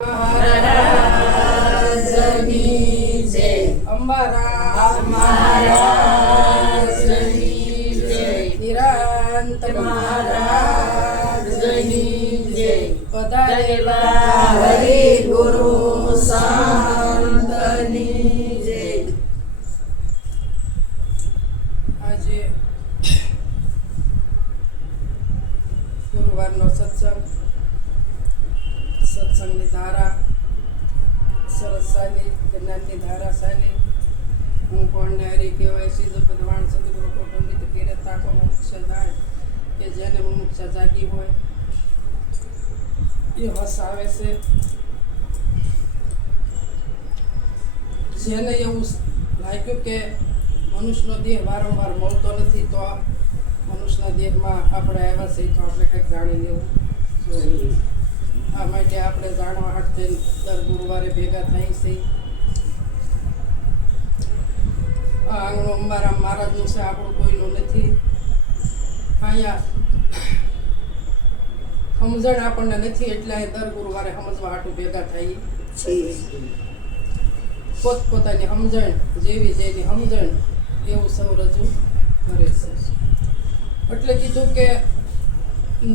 મહારાજની જય. અંબારા મહારાજની જય. નિરાંત મહારાજની જય. પધારેલા હરિ ગુરુ સંતની જય. આજે ગુરુવારનો સત્સંગની ધારા સરસ સાલી, જ્ઞાનની ધારા સાલી. હું કોણને હરી કહેવાય શ્રી ભગવાન સદગુરુ પંડિત કીરે તાકો મુમુક્ષ જાણ કે જેને મુમુક્ષ જાગી હોય એ હસ આવે છે. જેને એવું લાગ્યું કે મનુષ્યનો દેહ વારંવાર મળતો નથી, તો આ મનુષ્યના દેહમાં આપણે આવ્યા છીએ તો આપણે કંઈક જાણી લેવું જોઈએ. આ માટે આપણે જાણવા હાટે દર ગુરુવારે ભેગા થાય છે. આ આંગણું અંબારામ મહારાજનું છે, આપણું કોઈનું નથી. અહીંયા સમજણ આપણને નથી એટલે અહીં દર ગુરુવારે સમજવા હાટું ભેગા થઈએ. પોતપોતાની સમજણ જેવી જેની સમજણ એવું સૌ રજૂ કરે છે. એટલે કીધું કે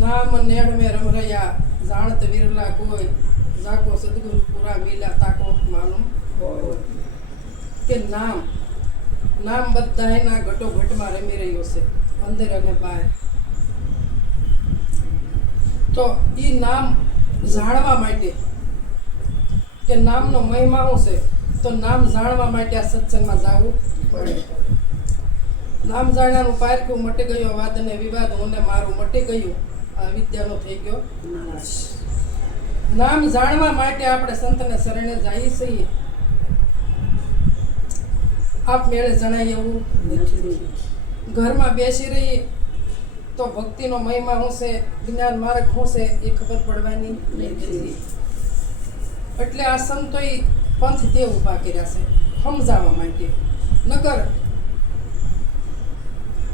નામ નેણ મેં રમરયા જાણત વિરલા કોઈ જાકો સદગુરુ પૂરા મિલા તાકો માલુમ હોય. કે નામ બધાના ઘટોઘટમાં રમી રહ્યો છે, અંદર અને બહાર. તો એ નામ જાણવા માટે કે નામનો મહિમા શું છે, તો નામ જાણવા માટે આ સત્સંગમાં જવું પડે. નામ જાણ્યાનું પારખ્યું મટી ગયો વાદ અને વિવાદ, હું ને મારું મટી ગયું આ વિદ્યાનો થઈ ગયો નાશ. નામ જાણવા માટે આપણે સંતને શરણે જઈએ છીએ. આપમેળે જણાય એવું નથી. ઘરમાં બેસી રહીએ તો ભક્તિનો મહિમા શું છે, જ્ઞાન માર્ગ શું છે એ ખબર પડવાની નથી. એટલે આ સંતોએ પંથ તે ઊભા કર્યા છે સમજાવવા માટે. નકર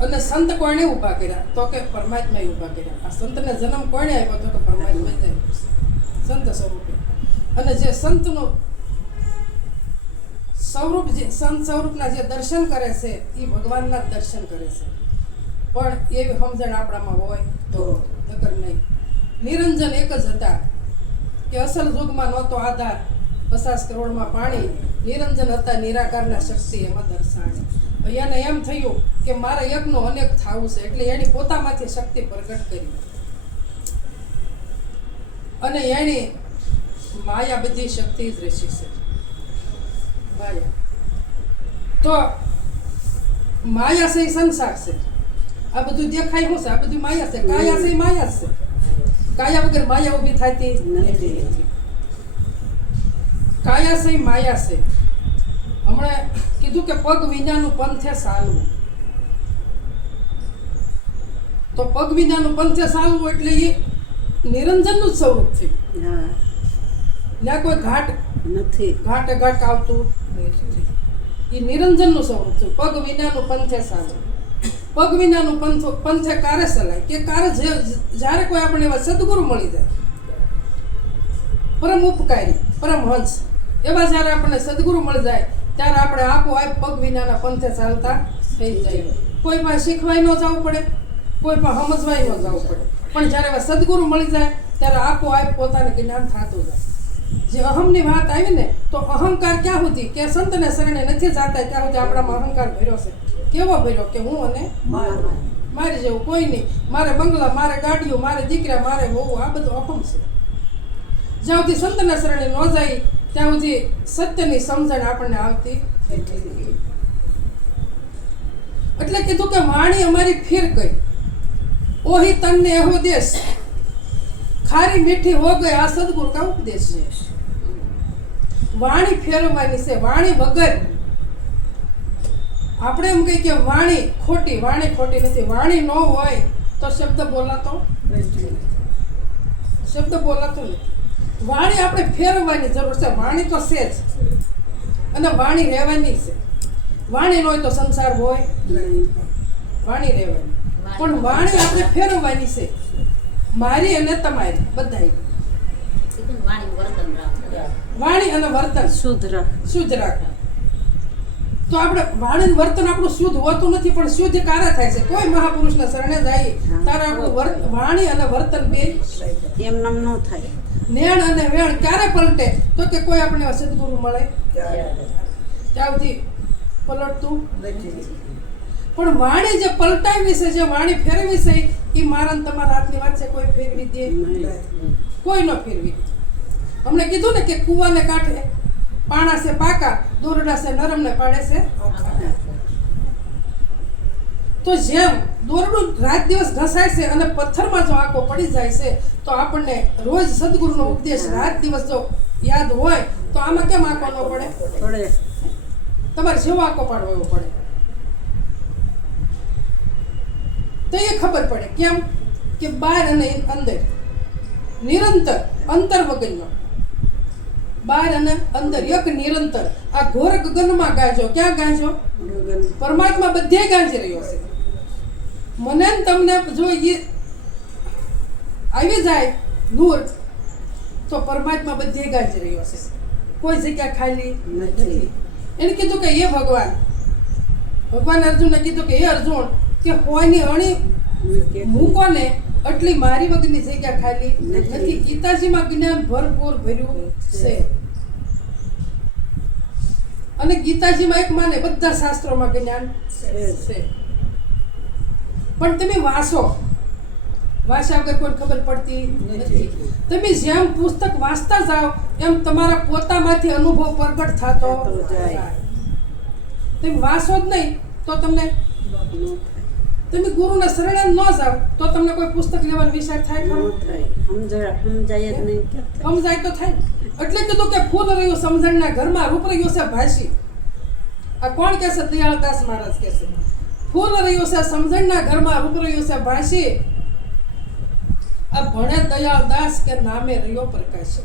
અને સંત કોણે ઊભા કર્યા, તો કે પરમાત્માએ ઊભા કર્યા. આ સંતને જન્મ કોણે આપ્યો, તો કે પરમાત્માએ આપ્યો, સંત સ્વરૂપે. અને જે સંતનું સ્વરૂપ, જે સંત સ્વરૂપના જે દર્શન કરે છે એ ભગવાનના દર્શન કરે છે. પણ એવી સમજણ આપણામાં હોય તો, નકર નહીં. નિરંજન એક જ હતા કે અસલ યુગમાં નહોતો આધાર, 50 કરોડમાં પાણી. નિરંજન હતા નિરાકારના શક્તિ એમાં દર્શાણી. એને એમ થયું કે મારે એકનો અનેક થવું છે, એટલે એની પોતામાંથી શક્તિ પ્રગટ કરી અને એની માયા બધી શક્તિ જ રહેશે છે. માયા તો માયા છે એ સંસાર છે. આ બધું દેખાય શું છે, આ બધું માયા છે. કાયા છે એ માયા છે. કાયા વગર માયા ઊભી થતી નથી. કાયા છે એ માયા છે. હમણાં કીધું કે પગ વિનાનું પંથે ચાલવું. તો પગ વિનાનું પંથે ચાલવું એટલે એ નિરંજનનું જ સ્વરૂપ છે. ત્યાં કોઈ ઘાટ નથી, ઘાટ આવતું નથી. એ નિરંજનનું સ્વરૂપ છે. પગ વિનાનું પંથે ચાલવું. પગ વિનાનું પંથે કારે ચલાય કે કારે જ્યારે કોઈ આપણે એવા સદગુરુ મળી જાય, પરમ ઉપકારી પરમહંસ એવા જ્યારે આપણને સદગુરુ મળી જાય ત્યારે આપણે આપોઆપ પગ વિનાના પંથે ચાલતા થઈ જાય. કોઈ પાસે શીખવાય ન જવું પડે, કોઈ પાસે સમજવાય ન જવું પડે. પણ જ્યારે એવા સદગુરુ મળી જાય ત્યારે આપોઆપ પોતાને જ્ઞાન થતું જાય. જે અહમની વાત આવી ને, તો અહંકાર ક્યાં સુધી કે સંતને શરણે નથી જાતા ત્યાં સુધી આપણામાં અહંકાર ભર્યો છે. કેવો ભર્યો કે હું અને મારી જેવું કોઈ નહીં, મારે બંગલા, મારે ગાડીઓ, મારે દીકરા, મારે વહુ, આ બધું અહમ છે. જ્યાં સુધી સંતના શરણે ન જાય ત્યાં સુધી સત્યની સમજણ આપણને આવતી નથી. એટલે કીધું કે વાણી અમારી ફીર ગઈ, ઓહી તનને એહો દેશ, ખારી મીઠી હો ગઈ આ સદગુરુ કા ઉપદેશ છે. વાણી ફેરવવાની છે. વાણી વગર આપણે એમ કહીએ કે વાણી ખોટી નથી. વાણી ન હોય તો શબ્દ બોલાતો નથી. વાણી આપણે ફેરવવાની જરૂર છે. વાણી તો છે જ, અને વાણી રહેવાની છે. વાણી ન હોય તો સંસાર હોય નહીં. વાણી રહેવાની, પણ વાણી આપણે ફેરવવાની છે. મારી અને તમારી બધાય. વાણી વર્તન રાખવું. વાણી અને વર્તન શુદ્ધ રાખ. શુદ્ધ રાખવું. તો આપણે વાણી અને વર્તન આપણું શુદ્ધ હોતું નથી, પણ શુદ્ધ ક્યારે થાય છે? કોઈ મહાપુરુષના શરણે જાય ત્યારે આપણું વાણી અને વર્તન બે એમ નામ ન થાય. નેણ અને વેણ ક્યારે પલટે? તો કે કોઈ આપણે સદગુરુ મળે ત્યાંથી પલટતું નથી. પણ વાણી જે પલટાવી છે, જે વાણી ફેરવી છે, એ મારા ને તમારા હાથની વાત છે. કોઈ ફેરવી દે? કોઈ ન ફેરવી. હમણે કીધું ને કે કૂવાને કાંઠે પાણા છે પાકા, દોરડા છે નરમ ને પાડે છે. તો જેમ દોરડું રાત દિવસ ઘસાય છે અને પથ્થરમાં જો આંકો પડી જાય છે, તો આપણને રોજ સદગુરુનો ઉપદેશ રાત દિવસ જો યાદ હોય તો આમાં કેમ આંકો ન પડે? પડે. તમારે જેવો આંકો પાડવો એવો પડે. તો એ ખબર પડે કેમ કે બહાર અને અંદર નિરંતર, અંતર વગરનો. બહાર અને અંદર એક નિરંતર. આ ઘોર ગગનમાં ગાજો. ક્યાં ગાજો? પરમાત્મા બધે ગાંજી રહ્યો છે. મને ને તમને જો એ આવી જાય નૂર, તો પરમાત્મા બધે ગાંજી રહ્યો છે. કોઈ જગ્યા ખાલી નથી. એને કીધું કે એ ભગવાન અર્જુનને કીધું કે હે અર્જુન, કે કોઈની અણી મૂકો ને એટલી મારી વગરની જગ્યા ખાલી નથી. ગીતાજીમાં જ્ઞાન ભરપૂર ભર્યું છે. અને ગીતાજીમાં એક માને બધા શાસ્ત્રોમાં જ્ઞાન છે. પણ તમે વાંચ્યા વગર કોઈ ખબર પડતી નથી. તમે જેમ પુસ્તક વાંચતા જાઓ એમ તમારા પોતામાંથી અનુભવ પ્રગટ થતો જાય. તમે વાંચો જ નહીં તો તમે ગુરુના શરણે ન જાઓ તો તમને કોઈ પુસ્તક લેવાનો વિચાર થાય ખરો? સમજાય જ નહીં. સમજાય તો થાય. એટલે કીધું કે ફૂલ રહ્યું સમજણના ઘરમાં, રૂપ રહ્યું છે ભાષી. આ કોણ કહે છે? દયાળદાસ મહારાજ કહે છે. ફૂલ રહ્યું છે સમજણના ઘરમાં, રૂપ રહ્યું છે ભાષી. આ ભણે દયાળદાસ કે નામે રહ્યો પ્રકાશ.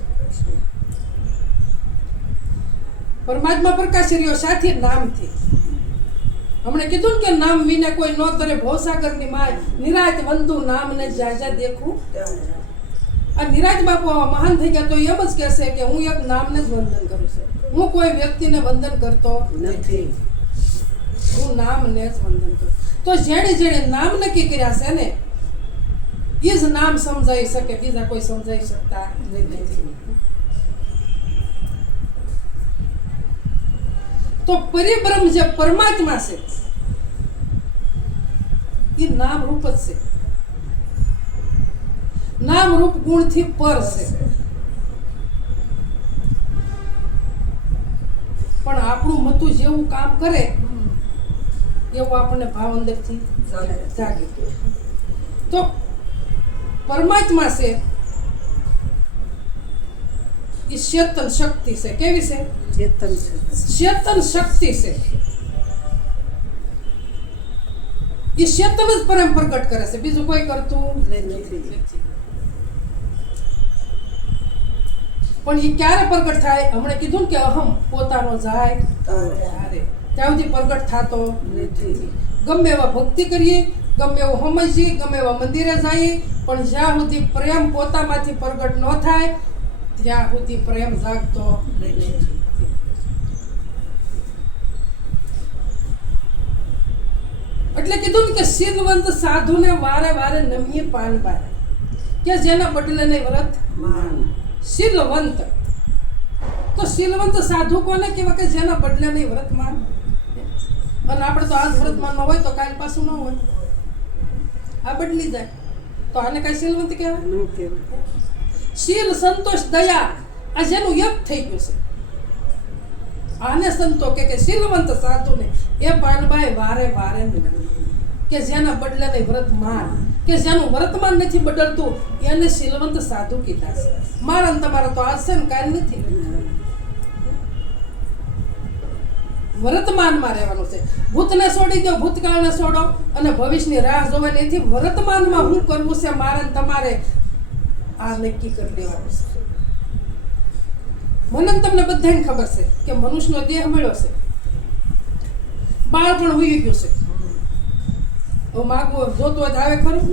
પરમાત્મા પ્રકાશ રહ્યો સાથી નામથી. હમણે કીધું ને કે નામ વિને કોઈ નો તરે ભવસાગરની માય, નિરાત વંદુ નામને જાજા દેખું. આ નિરાજ બાપુ મહાન થઈ ગયા તો એમ જ કહેશે કે હું એક નામને જ વંદન કરું છું. હું કોઈ વ્યક્તિને વંદન કરતો નથી, હું નામને જ વંદન કરું. તો જેણે નામ નક્કી કર્યા છે ને, એ જ નામ સમજાઈ શકે, બીજા કોઈ સમજાઈ શકતા નથી. તો પરિબ્રહ્મ જે પરમાત્મા છે એ નામ રૂપ જ છે. નામ રૂપ ગુણથી પર છે. પણ આપણું મતું જેવું કામ કરે એવું આપણને ભાવ અંદરથી જાગે. તો પરમાત્મા છે એ ચેતન શક્તિ છે. કેવી છે? ચેતન શક્તિ છે. એ ચેતન જ પરમ પ્રગટ કરે છે, બીજું કોઈ કરતું નથી. પણ એ ક્યારે પ્રગટ થાય? હમણાં કીધું કે અહમ પોતાનો જાય ત્યારે, ત્યાં સુધી પ્રગટ થતો નથી. ગમે એવા ભક્તિ કરીએ, ગમે એવું સમજીએ, ગમે એવા મંદિરે જઈએ, પણ જ્યાં સુધી પ્રેમ પોતામાંથી પ્રગટ ન થાય ત્યાં સુધી પ્રેમ જાગતો નથી. એટલે કીધું ને કે શીલવંત સાધુને વારે વારે નમીએ પાન બારે, કે જેના બદલે નહીં વ્રત માન. શીલવંત તો શીલવંત સાધુ કોને કહેવાય? કે જેના બદલે નહીં વ્રત માન. અને આપણે તો આજ વ્રત માન ન હોય તો કાલ પાછું ન હોય, આ બદલી જાય. તો આને કઈ શીલવંત કહેવાય? શીલ, સંતોષ, દયા આ જેનું એક થઈ ગયું છે, આને સંતો કે શીલવંત સાધુને એ પાનબાઈ વારે વારે કે જેના બદલે નહીં વ્રત માન, કે જેનું વર્તમાન નથી બદલતું એને શીલવંત સાધુ કીધા છે. મારા તમારા તો આજ છે ને કાલ નથી. વર્તમાનમાં રહેવાનું છે. ભૂતને છોડી દો, ભૂતકાળને છોડો અને ભવિષ્યની રાહ જોવાની નથી. વર્તમાનમાં શું કરવું છે મારે તમારે આ નક્કી કરી લેવાનું છે. મને તમને બધાને ખબર છે કે મનુષ્યનો દેહ મળ્યો છે, બાળ પણ હોઈ ગયું છે. હવે માગવો જોતો હોય તો આવે ખરું?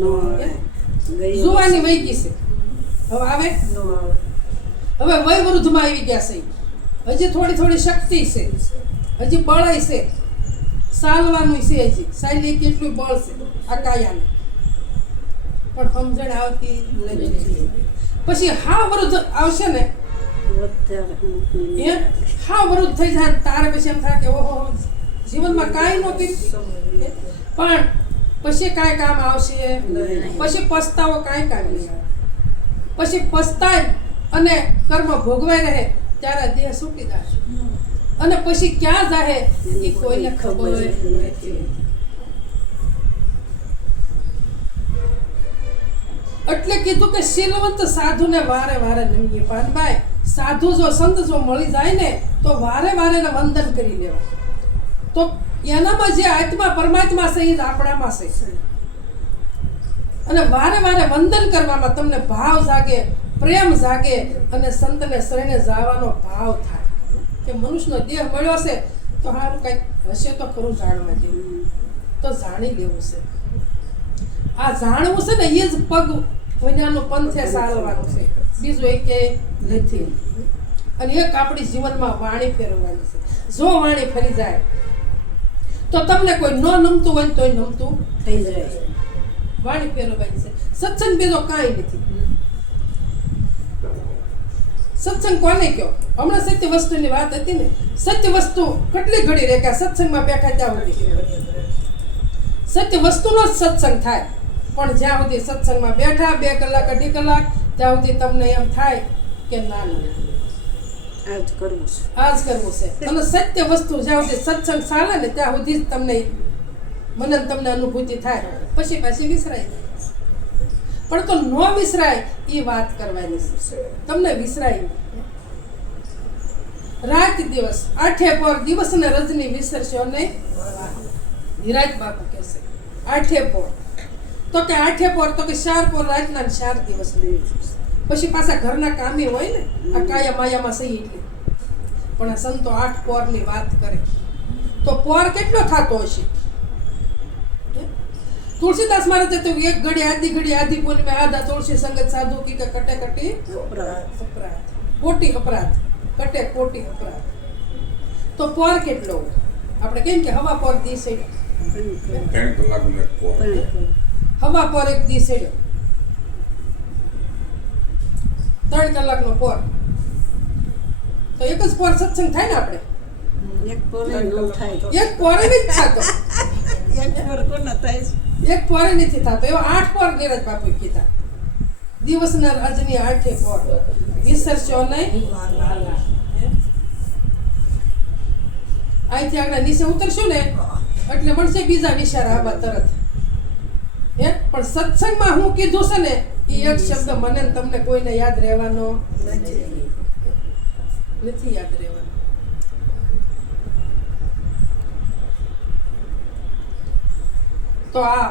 જોવાની વહી ગઈ છે, હવે આવે. હવે વય વૃદ્ધમાં આવી ગયા છે, હજી થોડી થોડી શક્તિ છે, હજી બળ છે, ચાલવાનું છે, હજી ચાલી કેટલું બળ છે આ કાયાને, પણ સમજણ આવતી નથી. પછી હા વૃદ્ધ આવશે ને, વધારે અમુકની એ હા વૃદ્ધ થઈ જાય તારે પછી એમ થાય કે ઓહો જીવનમાં કાંઈ ન કર્યું, પણ પછી કાંઈ કામ આવશે, પછી પસ્તાવો કાંઈ કામ નહીં આવે. પછી પસ્તાય અને કર્મ ભોગવાઈ રહે ત્યારે દેહ છૂટી જશે, અને પછી ક્યાં જાહે એ કોઈને ખબર નથી. એટલે કીધું કે શીલવંત સાધુને વારે વારે નમીએ. પાનભાઈ, સાધુ જો સંત જો મળી જાય ને તો વારે વારે એને વંદન કરી લેવા. તો એનામાં જે આત્મા પરમાત્મા છે એ જ આપણામાં છે, અને વારે વારે વંદન કરવામાં તમને ભાવ જાગે, પ્રેમ જાગે, અને સંતને શરણે જવાનો ભાવ થાય કે મનુષ્યનો દેહ મળ્યો છે તો સારું કંઈક હશે તો ખરું જાણવા જેવું, તો જાણી લેવું છે. આ જાણવું છે ને એ જ પગ વિનાનું પંથે ચાલવાનું છે, બીજું એક નથી. અને એક આપણી જીવનમાં વાણી ફેરવવાની છે. જો વાણી ફરી જાય તો તમને કોઈ ન નમતું હોય તોય નમતું થઈ જાય. વાણી ફેરવવાની છે. સત્સંગ બીજો કાંઈ નથી. સત્સંગ કોને કયો? હમણાં સત્ય વસ્તુની વાત હતી ને, સત્ય વસ્તુ કેટલી ઘડી રહે કે સત્સંગમાં બેઠા ત્યાં સુધી સત્ય વસ્તુનો જ સત્સંગ થાય, પણ જ્યાં સુધી સત્સંગમાં બેઠા 2 કલાક 2.5 કલાક ત્યાં સુધી તમને એમ થાય કે ના આ જ કરવું છે, આ જ કરવું છે. અને સત્ય વસ્તુ જ્યાં સુધી સત્સંગ ચાલે ને ત્યાં સુધી જ તમને તમને અનુભૂતિ થાય, પછી પાછી વિસરાય જાય. પણ તો ન વિસરાય એ વાત કરવાની છે. તમને વિસરાય નહીં. રાત દિવસ 8 પર દિવસ ને રજની વિસરશો નહીં. ધીરાજ બાપુ કહેશે 8 પર તો કે 8 પર તો કે 4 પર રાતના 4 દિવસ લેવી. પછી પાછા ઘરના કામી હોય ને, આ કાયા માયામાં સહી એટલે. પણ આ સંતો 8 પોરની વાત કરે તો પોર કેટલો થતો હશે? तुलसीदास महाराज तो एक घड़ी आधी पूर्णिमा में आधा तुलसी संगत साधु की कटे कटी अपराध कोटी अपराध कटे कोटी अपराध. तो पोर કેટલો આપણે કેમ કે હવા પર દી સેડ્યો, 3 કલાકનો એક પોર, હવા પર એક દી સેડ્યો, 3 કલાકનો પોર. તો એક જ પોર સત્સંગ થાય ને આપણે? એક પોરે ન થાય, એક પોરે નથી થતો, એક પોર કોને થાય છે? એક પોરે નથી થતો. એવો 8 પોર નીરજ બાપુ કીધા. દિવસના રજની 8 પોર વિસરશો નહીં. અહીંથી આગળ નીચે ઉતરશું ને એટલે મળશે બીજા નિશારા આવા તરત. પણ સત્સંગમાં હું કીધું છે ને એ એક શબ્દ મને ને તમને કોઈને યાદ રહેવાનો નથી યાદ રહેવાનો. તો આ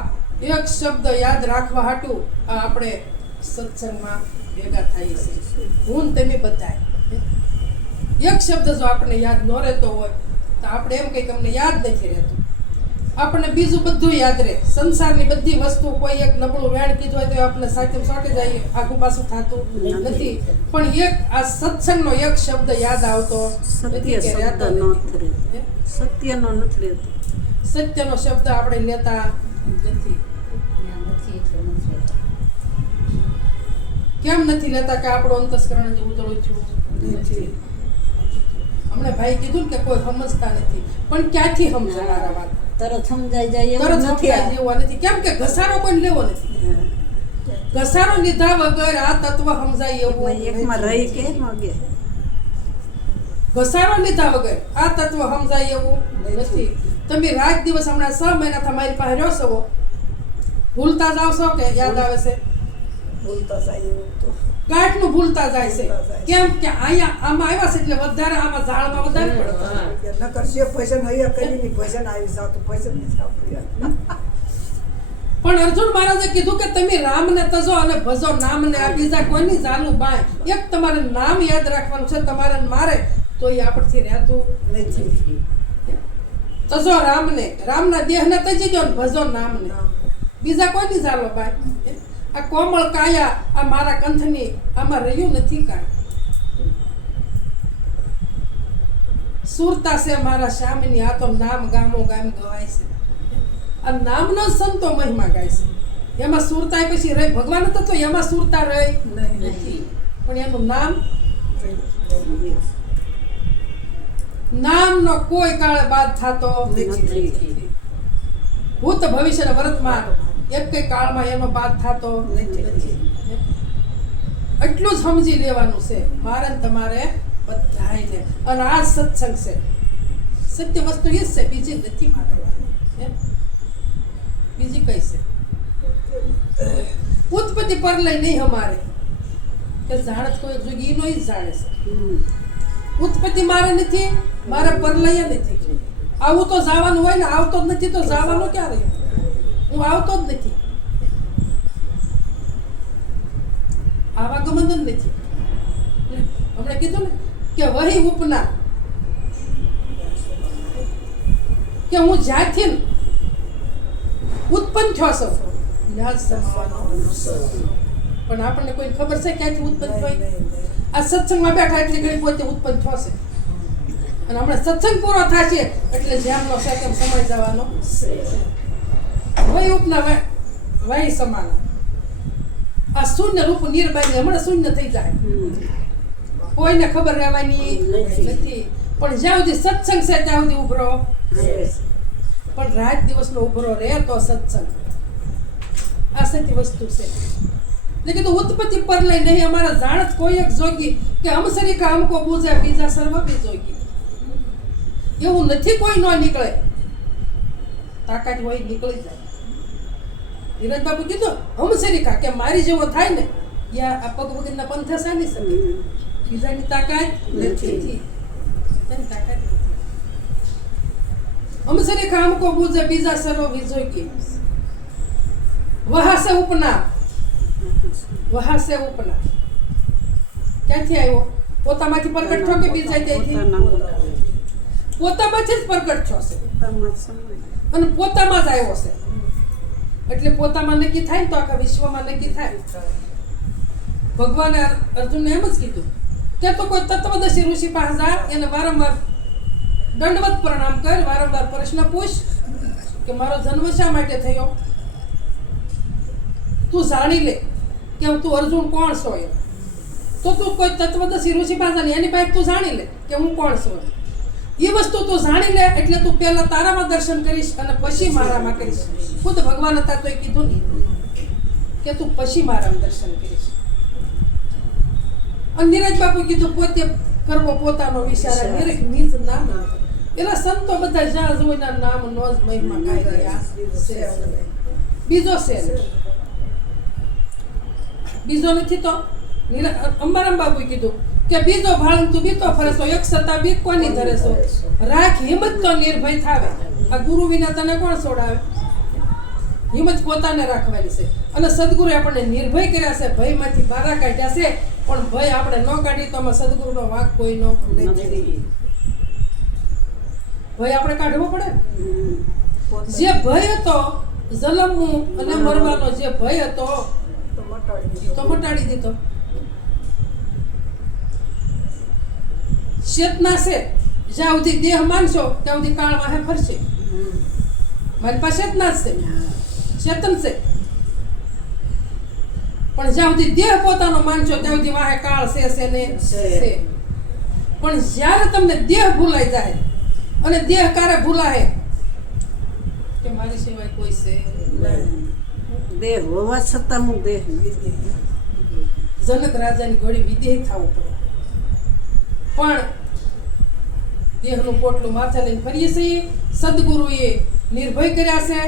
એક શબ્દ યાદ રાખવા હાટું આ આપણે સત્સંગમાં ભેગા થઈએ છીએ. હું તમે બધાય એક શબ્દ જો આપણને યાદ ન રહેતો હોય તો આપણે એમ કંઈક અમને યાદ નથી રહેતું. આપણને બીજું બધું યાદ રહે, સંસારની બધી વસ્તુ. કોઈ એક નબળું વેણ કીધું હોય તો આપણને સાચું સોટી જાય, આગું પાછું થતું નથી. પણ એક આ સત્સંગનો એક શબ્દ યાદ આવતો સત્ય શબ્દ સત્યનો નથી રહેતો. સત્યનો શબ્દ આપણે લેતા નથી. કેમ નથી લેતા? કે આપણું અંતસ્કરણ જે ઉજળું થયું નથી. હમણાં ભાઈ કીધું ને કે કોઈ સમજતા નથી, પણ ક્યાંથી સમજવાના વાત? તરત સમજાઈ જાય તરત એવું નથી. સમજાય જેવો નથી. કેમ કે ઘસારો કોઈ લેવો નથી. ઘસારો લીધા વગર આ તત્વ સમજાય એવું એકમાં રહી કે મગે ઘસારો લીધા વગર આ તત્વ સમજાય એવું નથી. તમે રાત દિવસ હમણાં 6 મહિના તમારી પાસે રહ્યો છો, ભૂલતા જાવ છો કે યાદ આવે છે? ભૂલતા જાય એવું તો ગાંઠનું ભૂલતા જાય છે. કેમ કે અહીંયા આમાં આવ્યા છે એટલે વધારે આમાં ઝાડમાં વધારે પડે. નકર જે ભજન હૈયા કરીને ભજન આવી જાતું ભજન નથી આપણું. પણ અર્જુન મહારાજે કીધું કે તમે રામને તજો અને ભજો નામને. આ બીજા કોઈની જાનું બાય. એક તમારે નામ યાદ રાખવાનું છે, તમારે મારે તો એ આપણથી રહેતું નથી. તજો રામને, રામના દેહને તજી દો ને ભજો નામને. બીજા કોઈની જાલો બાય. આ કોમળ કાયા આ મારા કંથની આમાં રહ્યું નથી કાંઈ. સુરતા છે મારા શ્યામની, આ તો નામ ગામો ગામ ગવાય છે. આ નામનો જ સંતો મહિમા ગાય છે. એમાં સુરતા પછી રહી ભગવાન હતો તો એમાં સુરતા રહી નથી, પણ એનું નામનો કોઈ કાળ બાદ થતો નથી. ભૂત ભવિષ્ય અને વર્તમાન એક કઈ કાળમાં એનો બાદ થતો નથી. એટલું જ સમજી લેવાનું છે મારે ને તમારે બધાને. અને આ સત્સંગ છે, સત્ય વસ્તુ એ જ છે, બીજી નથી માનવાની. બીજી કઈ છે? ઉત્પત્તિ પર લઈ નહીં અમારે કે જાણત કોઈ જોગી નો જ જાણે છે. ઉત્પત્તિ મારે નથી, મારે પર લઈ નથી. આવું તો જવાનું હોય ને, આવતો જ નથી તો જવાનું ક્યારે? હું આવતો જ નથી, આવાગમન જ નથી. હમણાં કીધું ને કે વહી ઉપના, કે હું જ્યાંથી ઉત્પન્ન થયો છું ત્યાં જ સમાવાનો. પણ આપણને કોઈ ખબર છે ક્યાંથી ઉત્પન્ન થયો? આ સત્સંગમાં બેઠા એટલે ઘડી પોતે ઉત્પન્ન થશે. અને હમણાં સત્સંગ પૂરો થશે એટલે જેમનો છે તેમ સમય જવાનો. વહી ઉપના વહી સમાન. આ શૂન્ય રૂપ નિર્બાઈ હમણાં શૂન્ય થઈ જાય, કોઈને ખબર રહેવાની નથી. પણ જ્યાં સુધી સત્સંગ છે ત્યાં સુધી ઉભરો. પણ રાત દિવસનો ઉભરો રહે તો સત્સંગ. આ સત્ય વસ્તુ છે. એટલે કીધું ઉત્પત્તિ પર લઈ નહીં અમારા જાણત કોઈ એક જોગી કે હમ સરીકા હમકો બૂઝે બીજા સર્વ બી જોગી. એવું નથી કોઈ નો નીકળે, તાકાત હોય નીકળી જાય. ધીરજ બાપુ કીધું હમ સરીકા કે મારી જેવો થાય ને યા આ પગ વગરના પંથે સાની શકે. બીજાની તાકાત નથી. તાકાત નથી. હમ સરીકા હમકો બૂઝે બીજા સર્વ બી જોગી. વહા સે ઉપના, વહા સે ઉપના ક્યાંથી આવ્યો? પોતામાંથી પ્રગટ થયો કે બીજા ત્યાંથી? પોતામાંથી જ પ્રગટ થયો છે અને પોતામાં જ આવ્યો છે. એટલે પોતામાં નક્કી થાય ને તો આખા વિશ્વમાં નક્કી થાય. ભગવાને અર્જુનને એમ જ કીધું કે તો કોઈ તત્વદર્શી ઋષિ પાસે જા, એને વારંવાર દંડવત પ્રણામ કર, વારંવાર પ્રશ્ન પૂછ કે મારો જન્મ શા માટે થયો. તું જાણી લે કે તું અર્જુન કોણ છો. તો તું કોઈ તત્વદર્શી ઋષિ પાસે એની પાસે તું જાણી લે કે હું કોણ છું. એ વસ્તુ તું જાણી લે એટલે તું પહેલા તારામાં દર્શન કરીશ અને પછી મારામાં કરીશ. ખુદ ભગવાન હતા તો એ કીધું ને કે તું પછી મારામાં દર્શન કરીશ. અને નીરજ બાપુ કીધું પોતે કરવો પોતાનો વિચાર, નિજ નામ. એટલે સંતો બધા જ્યાં જોઈના નામ નો જ મહિમા ગાઈ ગયા. બીજો છે બીજો નથી. તો અંબારામ બાપુ કીધું કે બીજો ભાળ તું બીતો ફરેશો, એક સત્તા બી કોની ધરેશો. રાખ હિંમત તો નિર્ભય થાવે. આ ગુરુ વિના તને કોણ છોડાવે? હિંમત પોતાને રાખવાની છે. અને સદગુરુ આપણને નિર્ભય કર્યા છે, ભયમાંથી બહાર કાઢ્યા છે. પણ ભય આપણે ન કાઢી તો આમાં સદગુરુનો વાંક કોઈનો નથી. ભય આપણે કાઢવો પડે. જે ભય હતો જલમવું અને મરવાનો, જે ભય હતો તો મટાડી દીધો. ચેતના છે જ્યાં સુધી દેહ માનશો ત્યાં સુધી કાળ વાહે ફરશે. મારી પાસે ચેતના જ છે, ચેતન છે. પણ જ્યાં સુધી દેહ પોતાનો માનશો ત્યાં સુધી વાહે કાળ છે ને છે. પણ જ્યારે તમને દેહ ભૂલાઈ જાય અને દેહ કારે ભૂલાય કે મારી સિવાય કોઈ છે દેહ હોવા છતાં હું દેહ. જનક રાજાની ઘોડી વિદેહ થવું પડે. પણ દેહનું પોટલું માથે લઈને ફરીએ છીએ. સદગુરુએ નિર્ભય કર્યા છે,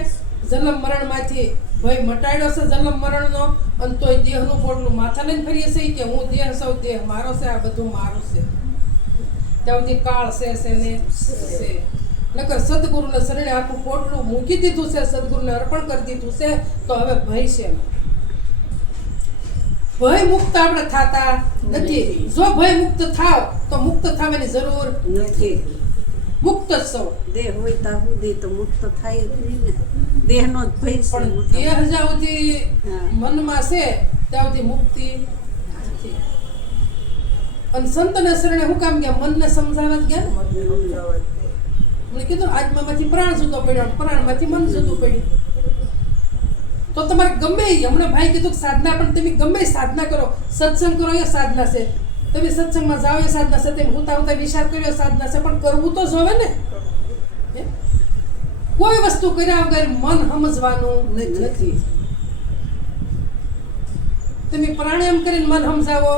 જન્મ મરણમાંથી ભય મટાડ્યો છે જન્મ મરણનો. અને તોય દેહનું પોટલું માથે લઈને ફરીએ છીએ કે હું દેહ સૌ, દેહ મારો છે, આ બધું મારું છે. ત્યાં સુધી કાળ છે ને છે. નકર સદગુરુને શરણે આખું પોટલું મૂકી દીધું છે, સદગુરુને અર્પણ કરી દીધું છે. તો હવે ભય છે. ભય મુક્ત આપણે થતા નથી. જો ભય મુક્ત થાવ તો મુક્ત થવાની જરૂર નથી. મુક્ત જ છો. દેહ હોય ત્યાં સુધી તો મુક્ત થાય જ નહીં ને. દેહનો જ ભય છે. પણ દેહ જ્યાં સુધી મનમાં છે ત્યાં સુધી મુક્તિ નથી. અને સંતને શરણે હું કામ ગયા? મનને સમજાવવા જ ગયા ને. મનને સમજાવવા જ તે. મને કીધું આત્મામાંથી પ્રાણ જુદો પડ્યો, પ્રાણમાંથી મન જુદું પડ્યું. તો તમારે ગમે એ, હમણાં ભાઈ કીધું કે સાધના, પણ તમે ગમે એ સાધના કરો, સત્સંગ કરો એ સાધના છે, તમે સત્સંગમાં જાઓ એ સાધના છે, તમે હુતા વિચાર કર્યો એ સાધના છે, પણ કરવું તો જોવે ને. હે? કોઈ વસ્તુ કર્યા વગર મન સમજવાનું નથી. તમે પ્રાણાયામ કરીને મન સમજાવો,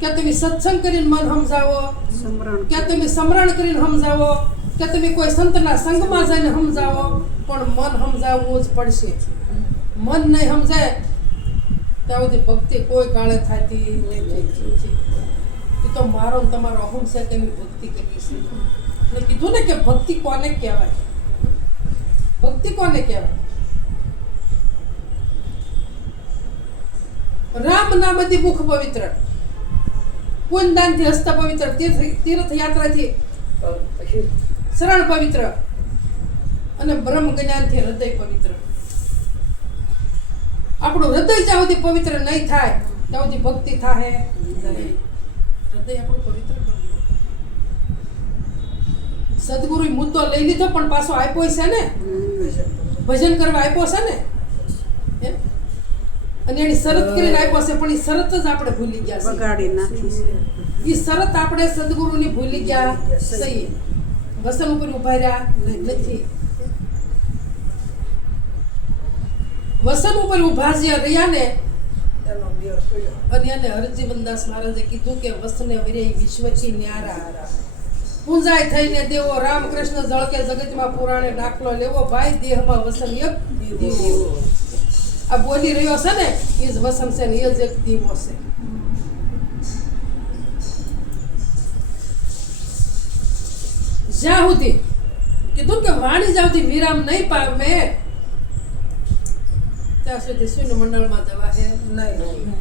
કે તમે સત્સંગ કરીને મન સમજાવો, સમરણ કે તમે સમરણ કરીને સમજાવો, કે તમે કોઈ સંતના સંગમાં જઈને સમજાવો, પણ મન સમજાવવું જ પડશે. મન નહીં સમજાય ત્યાં સુધી ભક્તિ કોઈ કાળે થતી નથી. એ તો મારો ને તમારો અહમ છે કે એની ભક્તિ કરવી છે. મેં કીધું ને કે ભક્તિ કોને કહેવાય? ભક્તિ કોને કહેવાય? રામ નામથી મુખ પવિત્ર, પુણ્યદાનથી હસ્ત પવિત્ર, તીર્થયાત્રાથી શરણ પવિત્ર, અને બ્રહ્મ જ્ઞાનથી હૃદય પવિત્ર. આપણું હૃદય જ્યાં સુધી પવિત્ર નહીં થાય ત્યાં સુધી ભક્તિ થાય નહીં. હૃદય આપણું પવિત્ર કરવું. સદગુરુએ મુદ્દો લઈ લીધો પણ પાછો આપ્યો છે ને, ભજન કરવા આપ્યો છે ને, એમ. અને એની શરત કરીને આપ્યો છે, પણ એ શરત જ આપણે ભૂલી ગયા છે. બગાડી નાખી છે. એ શરત આપણે સદગુરુની ભૂલી ગયા સહી. વસન ઉપર ઉભા રહ્યા નથી. વસન ઉપર ઉભા જે રહ્યા ને, એનો મેળ પડ્યો. અને એને હરજીવનદાસ મહારાજે કીધું કે વસને વિરે વિશ્વચી ન્યારા, પૂંજાય થઈને દેવો રામકૃષ્ણ જળકે જગતમાં પુરાણે દાખલો લેવો, ભાઈ દેહમાં વસન એક દીવો. આ બોલી રહ્યો છે ને એ જ વસન છે ને એ જ એક દીવો છે. જ્યાં સુધી કીધું કે વાણી જ્યાં સુધી વિરામ નહીં પામે ત્યાં સુધી શૂન્ય મંડળમાં જવા હે નહીં.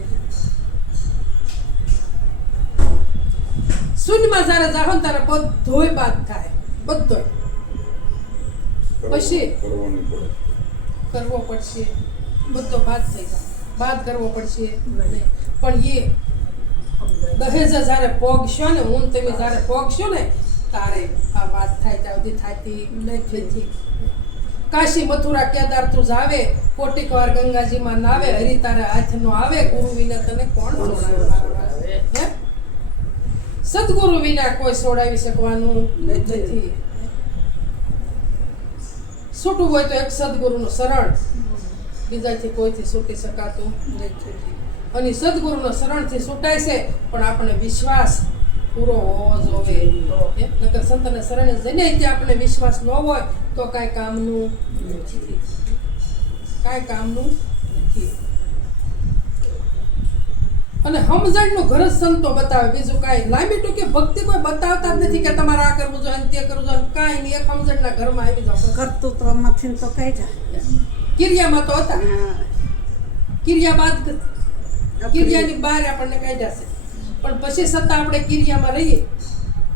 શૂન્યમાં જયારે જાઓ ને ત્યારે બધોય બાદ થાય, બધોય. પછી કરવાનું પડે. કરવો પડશે, બધો બાદ થઈ જાય, બાદ કરવો પડશે નહીં. પણ એ દહેજ જયારે પોગશો ને, હું તમે જયારે પોગશો ને તારે આ વાત થાય ત્યાં સુધી થતી નથી. કાશી મથુરા કેદાર તું જાવે, કોટીક વાર ગંગાજીમાં નાવે, હરી તારે હાથ નો આવે, ગુરુ વિના તને કોણ છોડાવે? હે? સદગુરુ વિના કોઈ છોડાવી શકવાનું નથી. છૂટવું હોય તો એક સદગુરુનું શરણ, બીજાથી કોઈથી છૂટી શકાતું નથી. અને સદગુરુનો શરણથી છૂટાય છે, પણ આપણે વિશ્વાસ પૂરો હોવો જોઈએ. નકર સંતને શરણે જઈને ત્યાં આપણે વિશ્વાસ ન હોય તો કાંઈ કામનું નથી, કાંઈ કામનું નથી. અને સમજણનું ઘર જ સંતો બતાવે, બીજું કાંઈ લાંબી ટૂંકી ભક્તિ કોઈ બતાવતા જ નથી કે તમારે આ કરવું જોઈએ તે કરવું જોઈએ. કાંઈ નહીં, એક સમજણના ઘરમાં આવી જાવ. કર્તૃત્વમાંથી તો કઈ જાય. કિરિયામાં તો હતા, હા. કિરિયા બાદ કિરિયાની બહાર આપણને કાઢ્યા છે, પણ પછી છતાં આપણે કિરિયામાં રહીએ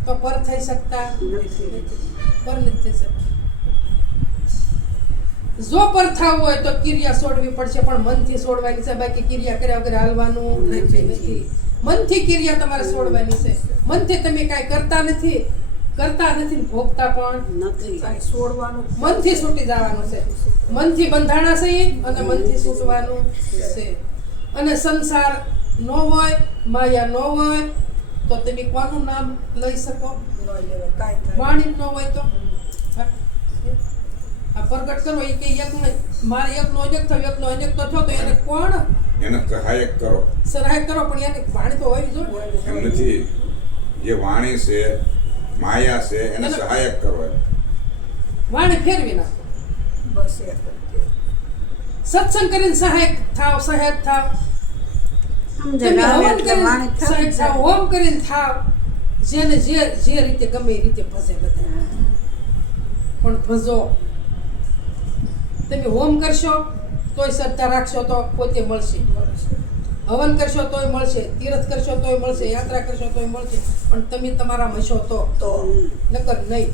તો પર થઈ શકતા નથી. પર નથી થઈ શકતા. જો પર થવું હોય તો કિરિયા છોડવી પડશે, પણ મનથી છોડવાની છે. બાકી કિરિયા કર્યા વગર હાલવાનું નથી. મનથી કિરિયા તમારે છોડવાની છે. મનથી તમે કાંઈ કરતા નથી ને ભોગતા પણ નથી. કાંઈ છોડવાનું મનથી છૂટી જવાનું છે. મનથી બંધાણા છે અને મનથી છૂટવાનું છે. અને સંસાર ન હોય, માયા ન હોય તો તમે કોનું નામ લઈ શકો? ન લેવાય, કાંઈ થાય. વાણી ન હોય તો આ પ્રગટ કરો એ કે એક નહીં, મારે એકનો અનેક થયો, એકનો અનેક તો થયો, તો એને કોણ એને સહાયક કરો. સહાય કરો? પણ એને વાણી તો હોવી જોઈએ. એમ નથી, જે વાણી છે, માયા છે, એને સહાયક કરો. વાણી ફેરવી નાખો. બસ એક જ તે. સત્સંગ કરીને સહાયક થાવ. સમજણ તમે આવે હવન એટલે કરીને વાણી થઈ સહાયક થાવ, જાય. હોમ કરીને થાવ. જેને જે રીતે ગમે એ રીતે ભજે બધા, પણ ભજો. તમે હોમ કરશો તોય શ્રદ્ધા રાખશો તો પોતે મળશે, હવન કરશો તોય મળશે, તીર્થ કરશો તોય મળશે, યાત્રા કરશો તોય મળશે, પણ તમે તમારા હશો તો નકર નહીં.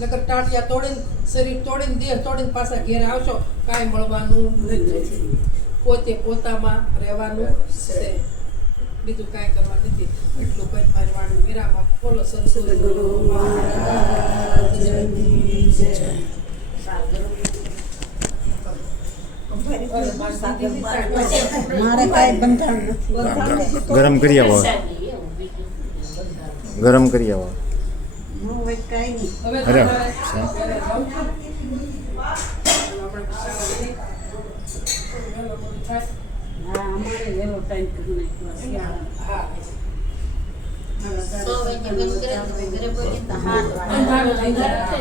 નકર ટાંટિયા તોડીને, શરીર તોડીને, દેહ તોડીને પાછા ઘેરે આવશો, કાંઈ મળવાનું નથી. પોતે પોતામાં રહેવાનું છે. બીજું કાંઈ કરવા નથી. એટલું કઈ મારી વાણી વિરામ આપો. બોલો સદગુરુ મહારાજની જય. મારે કાંઈ બંધાણ નથી. ગરમ કરી આવો ગરમ કરી આવો હું હવે કાંઈ નહીં. હવે અરે તમારે વાહ. ઘરે જાઉં છું. આપણે બિચારા નહીં. વહેલો બધું થાય. હા અમારે વહેલો ટાઈમ કરી નાખ્યો શિયાળાનો. હા. ઘરે પહોંચી તો 7 વાગે. અંધારું થઈ જાય.